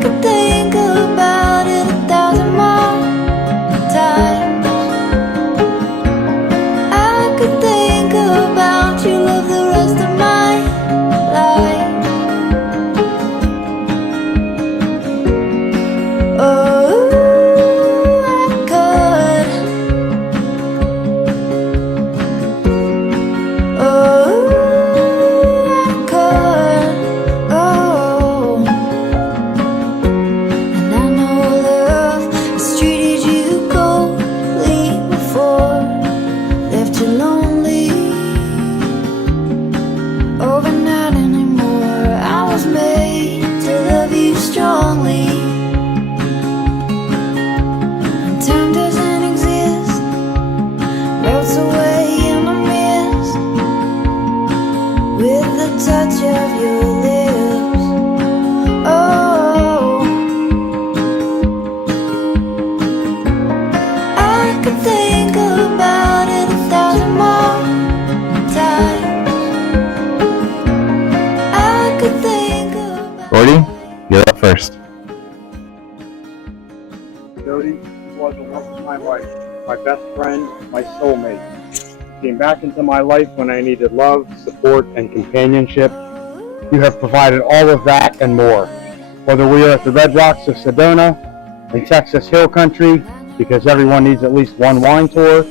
could think about it 1,000 more times. I could think about you, love, the rest of my life. Oh, I could. Oh, I could. Oh, and I know love has treated you coldly before, left you lonely overnight anymore. I was made to love you strongly. When time doesn't exist, melts away in the mist with the touch of your lips. Oh, I could think about it 1,000 more times. I could think about Gordy, you're up first. Jody was the love of my life, my best friend, my soulmate. You came back into my life when I needed love, support, and companionship. You have provided all of that and more. Whether we are at the Red Rocks of Sedona, in Texas Hill Country, because everyone needs at least one wine tour,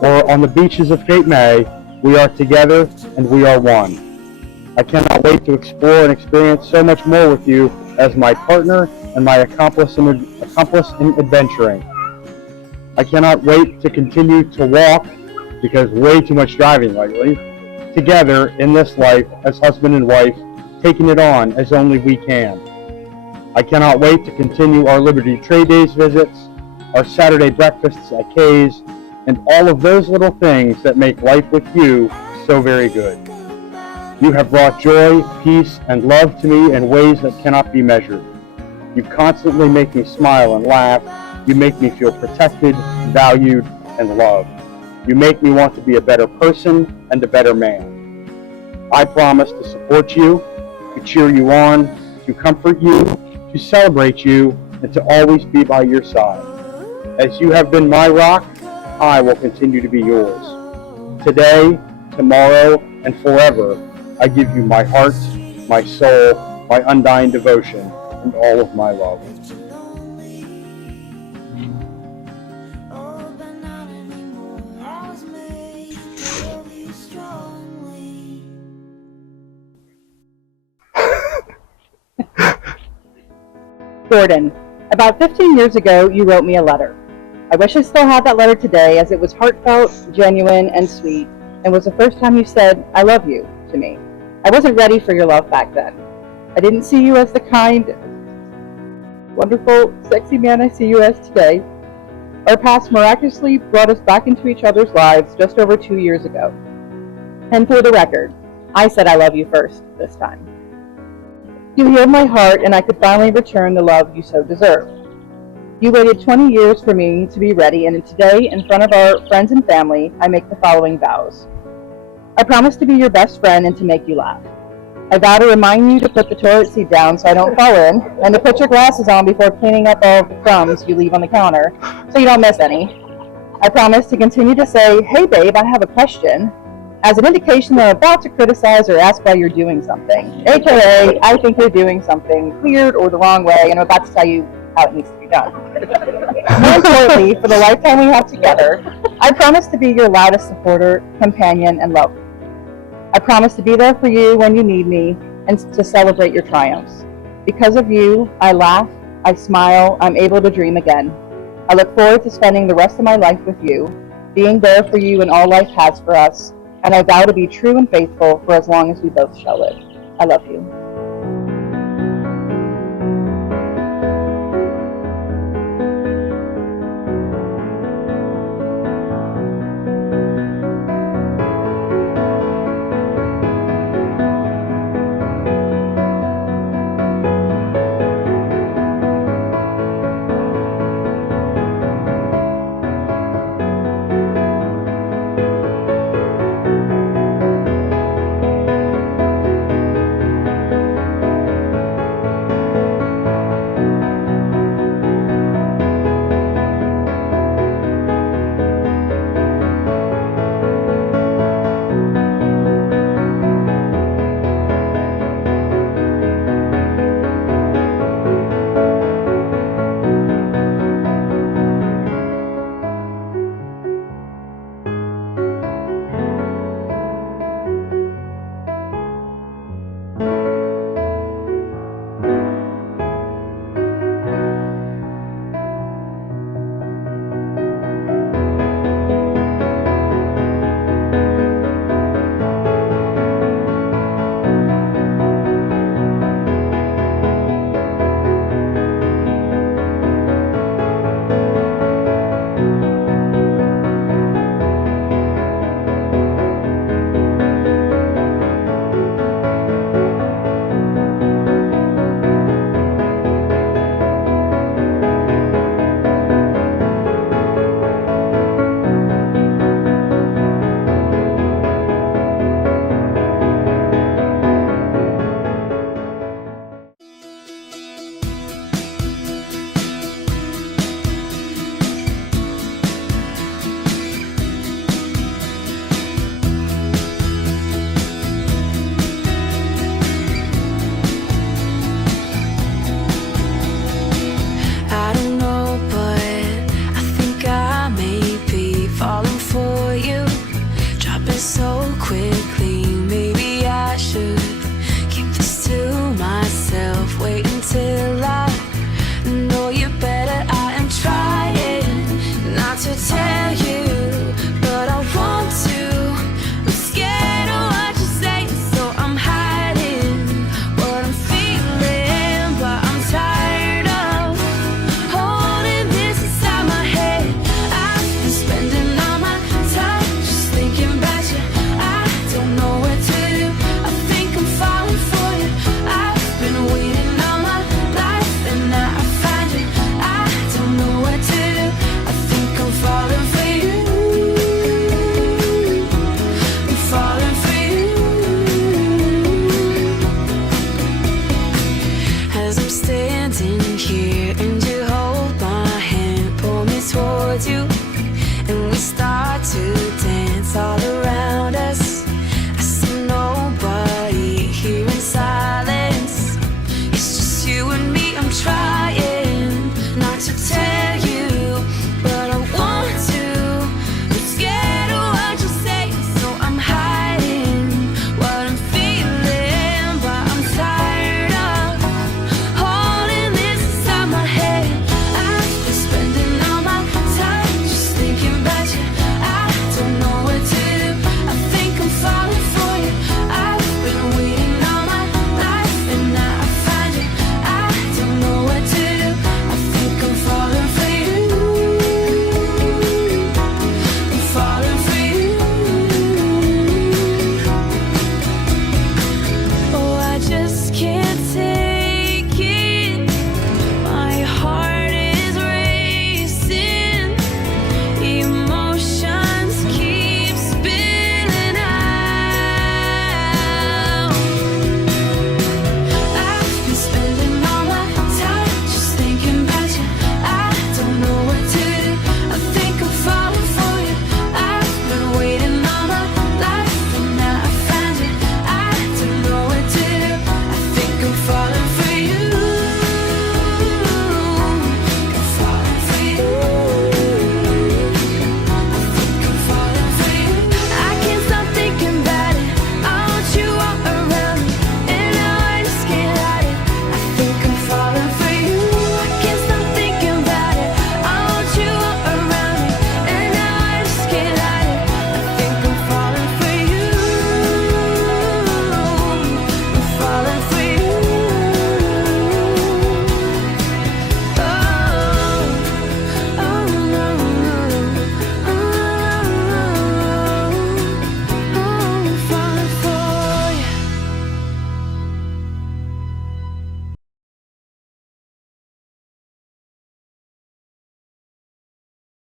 or on the beaches of Cape May, we are together and we are one. I cannot wait to explore and experience so much more with you as my partner and my accomplice in adventuring. I cannot wait to continue to walk, because way too much driving lately, together in this life as husband and wife, taking it on as only we can. I cannot wait to continue our Liberty Trade Days visits, our Saturday breakfasts at Kay's, and all of those little things that make life with you so very good. You have brought joy, peace, and love to me in ways that cannot be measured. You constantly make me smile and laugh. You make me feel protected, valued, and loved. You make me want to be a better person and a better man. I promise to support you, to cheer you on, to comfort you, to celebrate you, and to always be by your side. As you have been my rock, I will continue to be yours. Today, tomorrow, and forever, I give you my heart, my soul, my undying devotion, and all of my love. oh, but not anymore. I was made to love you strongly. Gordon, about 15 years ago, you wrote me a letter. I wish I still had that letter today, as it was heartfelt, genuine, and sweet, and was the first time you said, "I love you," to me. I wasn't ready for your love back then. I didn't see you as the kind, wonderful, sexy man I see you as today. Our past miraculously brought us back into each other's lives just over 2 years ago. And for the record, I said I love you first this time. You healed my heart, and I could finally return the love you so deserved. You waited 20 years for me to be ready, and today, in front of our friends and family, I make the following vows. I promise to be your best friend and to make you laugh. I vow to remind you to put the toilet seat down so I don't fall in, and to put your glasses on before cleaning up all the crumbs you leave on the counter so you don't miss any. I promise to continue to say, "Hey babe, I have a question," as an indication that I'm about to criticize or ask why you're doing something, aka I think you're doing something weird or the wrong way, and I'm about to tell you how it needs to be done. More importantly, for the lifetime we have together, I promise to be your loudest supporter, companion, and lover. I promise to be there for you when you need me and to celebrate your triumphs. Because of you, I laugh, I smile, I'm able to dream again. I look forward to spending the rest of my life with you, being there for you in all life has for us, and I vow to be true and faithful for as long as we both shall live. I love you.